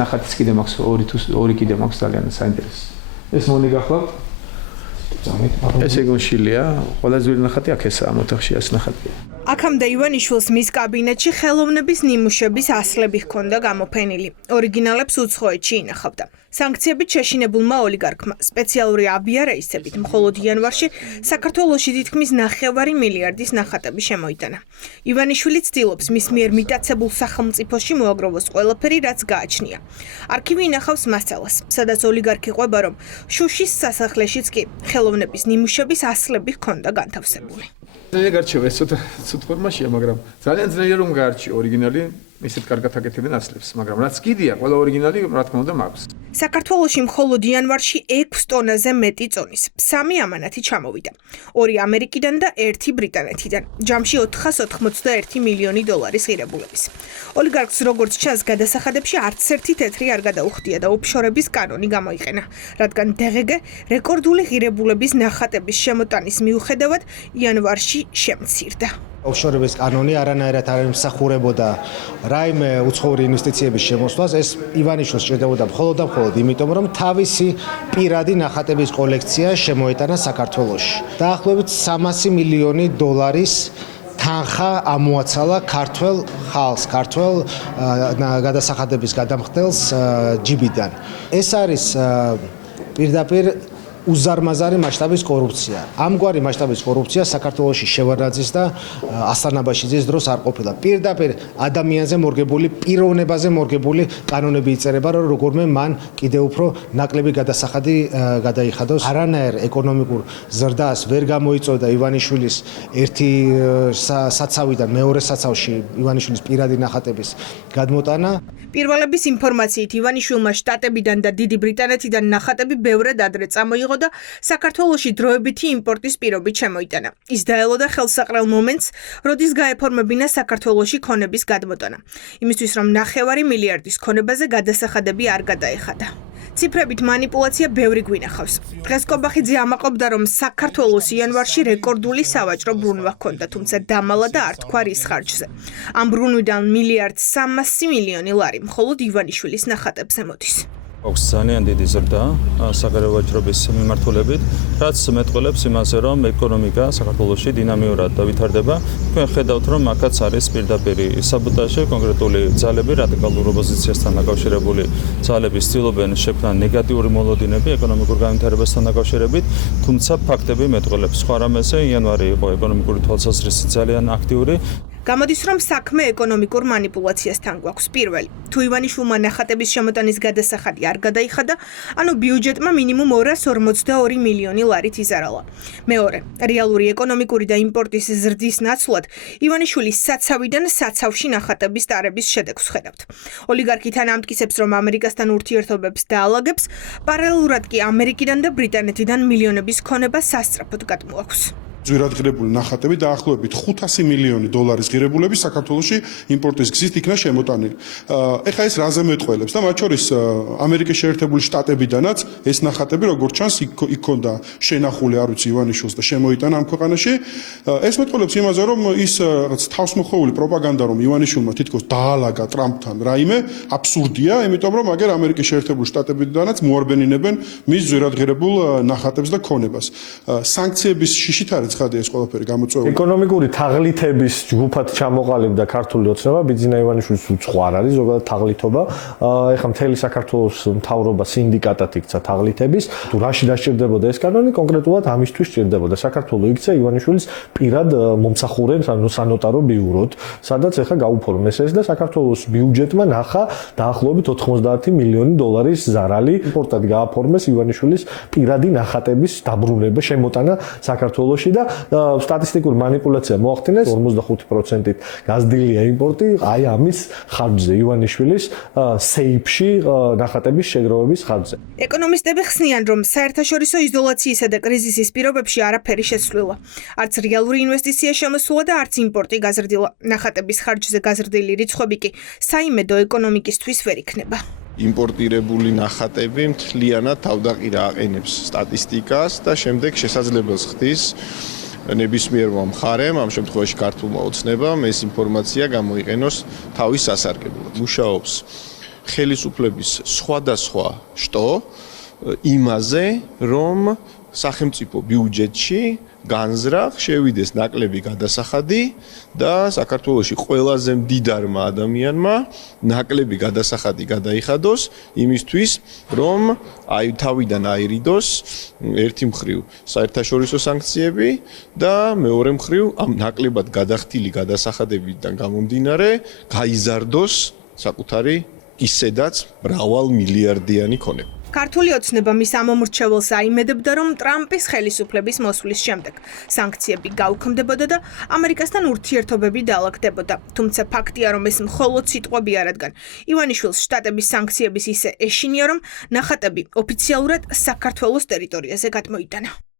ნახატის კიდე მაქვს ორი კიდე მაქვს ძალიან საინტერესო. ეს მონიგახლავთ. ეს ეგონშილია, ყველაზე ძველი ნახატი აქ ესაა, მოთახში ეს ნახატია. აქამდე ივანიშვილს მის კაბინეტში ხელოვნების ნიმუშების ასლები ჰქონდა გამოფენილი. ორიგინალებს უცხოეთში ინახავდა. სანქციებით შეშინებულმა ოლიგარქმა სპეციალური ავიარეისებით მხოლოდ იანვარში საქართველოში თითქმის 9 მილიარდის ნახატები შემოიტანა. ივანიშვილი ცდილობს მის მიერ მიტაცებულ სახელმწიფოში მოაგროვოს ყველაფერი, რაც გააჩნია. არქივი ინახავს მასალას, სადაც ოლიგარქი ყვება, რომ შუშის სასახლეშიც კი ხელოვნების ნიმუშების ასლები ჰქონდა განთავსებული. ძალიან გარჩევა ეს ცუდ ფორმაშია, მაგრამ ძალიან ძნელია რომ გაარჩიო ორიგინალი ისეთ კარგად აკეთებენ ასლებს, მაგრამ რაც კიდია, ყველა ორიგინალი რა თქმა უნდა მაქვს. საქართველოში მხოლოდ იანვარში 6 ტონაზე მეტი წონის 3 ამანათი ჩამოვიდა. 2 ამერიკიდან და 1 ბრიტანეთიდან. ჯამში 481 მილიონი დოლარის ღირებულების. ოლიგარქს როგორც ჩანს, გადასახადებში არც ერთი თეთრი არ გადაუხდია და ოფშორების კანონი გამოიყენა, რადგან დღეგ რეკორდული ღირებულების ნახატების შემოტანის მიუხედავად იანვარში შემცირდა. ოფშორების კანონი არანაირად არ ემსახურებოდა რაიმე უცხოური ინვესტიციების შემოსვლას. ეს ივანიშვილს სჭირდებოდა მხოლოდ და მხოლოდ იმიტომ, რომ თავისი პირადი ნახატების კოლექცია შემოეტანა საქართველოში. დაახლოებით 300 მილიონი დოლარის თანხა ამოაცალა ქართველ ხალხს, ქართველ გადასახადების გადამხდელს ჯიბიდან. ეს არის პირდაპირ უზარმაზარი მასშტაბის კორუფცია. ამგვარი მასშტაბის კორუფცია საქართველოში შევარდნაძის და ასლანაბაშიძის დროს არ ყოფილა. პირდაპირ ადამიანზე მორგებული, პიროვნებაზე მორგებული კანონები იწერება, რომ როგორმე მან კიდევ უფრო ნაკლები გადასახადი გადაიხადოს. არანაირ ეკონომიკურ ზრდას ვერ გამოიწვევდა ივანიშვილის ერთი საცავიდან მეორე საცავში ივანიშვილის პირადი ნახატების გადმოტანა. პირველების ინფორმაციით ივანიშვილმა შტატებიდან და დიდი ბრიტანეთიდან ნახატები ბევრად ადრე წამოიღო და საქართველოში დროებითი იმპორტის პირობით შემოიტანა. ის დაელოდა ხელსაყრელ მომენტს, როდის გაეფორმებინა საქართველოში ქონების გადმოტანა. იმისთვის, რომ 9 მილიარდის ქონებაზე გადასახადები არ გადაეხადა. ციფრებით манипуляცია ბევრი გვინახავს. დღეს კობახიძე ამაყობდა, რომ საქართველოს იანვარში რეკორდული სავაჭრო ბრუნვა ჰქონდა, თუმცა დამალა და არ თქვა რის ხარჯზე. ამ ბრუნვიდან 1,3 მილიონი ლარი მხოლოდ ივანიშვილის ნახატებზე მოდის. აქვს ძალიან დიდი ზრდა საგარეო ვაჭრობის მიმართულებით, რაც მეტყველებს იმაზე, რომ ეკონომიკა საქართველოში დინამიურად ვითარდება. თქვენ ხედავთ, რომ აქაც არის პირდაპირი საბოტაჟი, კონკრეტული ძალები, რადიკალურ ოპოზიციასთან დაკავშირებული ძალები ცდილობენ შექმნა ნეგატიური მოლოდინები ეკონომიკურ განვითარებასთან დაკავშირებით, თუმცა ფაქტები მეტყველებს. სხვა რამეზე, იანვარი იყო ეკონომიკური თვალსაზრისით ძალიან აქტიური. გამოდის, რომ საქმე ეკონომიკურ манипуляციასთან გვაქვს. პირველი, თუ ივანიშვილმა ნახატების შემოტანის გადასახადი არ გადაიხადა, ანუ ბიუჯეტმა მინიმუმ 242 მილიონი ლარით იზარალა. მეორე, რეალური ეკონომიკური და იმპორტის ზრდის ნაცვლად ივანიშვილის საცავიდან საცავში ნახატების ტარების შედეგს ხედავთ. ოლიგარქი თან ამტკიცებს, რომ ამერიკასთან ურთიერთობებს დაალაგებს, პარალელურად კი ამერიკიდან და ბრიტანეთიდან მილიონების ქონება სასწრაფოდ გადმოაქვს. ძვირად ღირებული ნახატები დაახლოებით 500 მილიონი დოლარის ღირებულები საქართველოში იმპორტის გზით იქნა შემოტანილი. ეხლა ეს რაზე მეტყველებს და მათ შორის ამერიკის შეერთებული შტატებიდანაც ეს ნახატები როგორც ჩანს იქონდა შენახული, არ ვიცი, ივანიშვილს და შემოიტანა ამ ქვეყანაში. ეს მეტყველებს იმაზე, რომ ის რაღაც თავსმოხვეული პროპაგანდა, რომ ივანიშვილმა თითქოს დაალაგა ტრამპთან რაიმე, აბსურდია, იმიტომ რომ აგერ ამერიკის შეერთებული შტატებიდანაც მოარბენინებენ მის ძვირად ღირებულ ნახატებს და ქონებას. სანქციების შიშით არის ცხადია ეს ყველაფერი გამოწვეული. ეკონომიკური თაღლითების ჯგუფად ჩამოყალიბდა ქართული ოცნება, ბიძინა ივანიშვილის უცხო არ არის ზოგადად თაღლითობა. ეხლა მთელი საქართველოს მთავრობა სინდიკატად იქცა თაღლითების. თუ რაში დასჭირდებოდა ეს კანონი, კონკრეტულად ამისთვის სჭირდებოდა. საქართველოს იქცა ივანიშვილის პირად მომსახურებს, ანუ სანოტარო ბიუროდ, სადაც ეხლა გაუფორმეს ეს და საქართველოს ბიუჯეტმა ნახა დაახლოებით 90 მილიონი დოლარის ზარალი. იმპორტად გააფორმეს ივანიშვილის პირადი ნახატების დაბრუნება, შემოტანა საქართველოში და სტატისტიკური манипуляცია მოახდინეს 55%-ით გაზრდილია იმპორტი აი ამის ხარჯზე ივანიშვილის სეიფში ნახატების შეგროვების ხარჯზე. ეკონომისტები ხსნიან, რომ საერთაშორისო იზოლაციისა და კრიზისის პირობებში არაფერი შეცვლილა. არც რეალური ინვესტიცია შემოსულა და არც იმპორტი გაზრდილა. ნახატების ხარჯზე გაზრდილი რიცხვები კი საიმედო ეკონომიკისთვის ვერ იქნება. იმპორტირებული ნახატები მთლიანად თავდაყირა აყენებს სტატისტიკას და შემდეგ შესაძლებელს ხდის ნებისმიერმა მხარემ, ამ შემთხვევაში ქართულმა ოცნებამ ეს ინფორმაცია გამოიყენოს თავის სასარგებლოდ. მუშაობს ხელისუფლების სხვადასხვა შტო იმაზე, რომ სახელმწიფო ბიუჯეტში განზრახ შევიდეს ნაკლები გადასახადი და საქართველოში ყველაზე მდიდარმა ადამიანმა ნაკლები გადასახადი გადაიხადოს იმისთვის, რომ თავიდან აირიდოს ერთი მხრივ საერთაშორისო სანქციები და მეორე მხრივ ამ ნაკლებად გადახდილი გადასახადებიდან გამომდინარე გაიზარდოს საკუთარი ისედაც მრავალ მილიარდიანი ქონება. ქართული ოცნება მის ამომრჩეველს აიმედებდა, რომ ტრამპის ხელისუფლების მოსვლის შემდეგ სანქციები გაუქმდებოდა და ამერიკასთან ურთიერთობები დაალაგდებოდა. თუმცა ფაქტია, რომ ეს მხოლოდ სიტყვები არ, რადგან ივანიშვილს შტატების სანქციების ისე ეშინია, რომ ნახატები ოფიციალურად საქართველოს ტერიტორიაზე გადმოიტანა.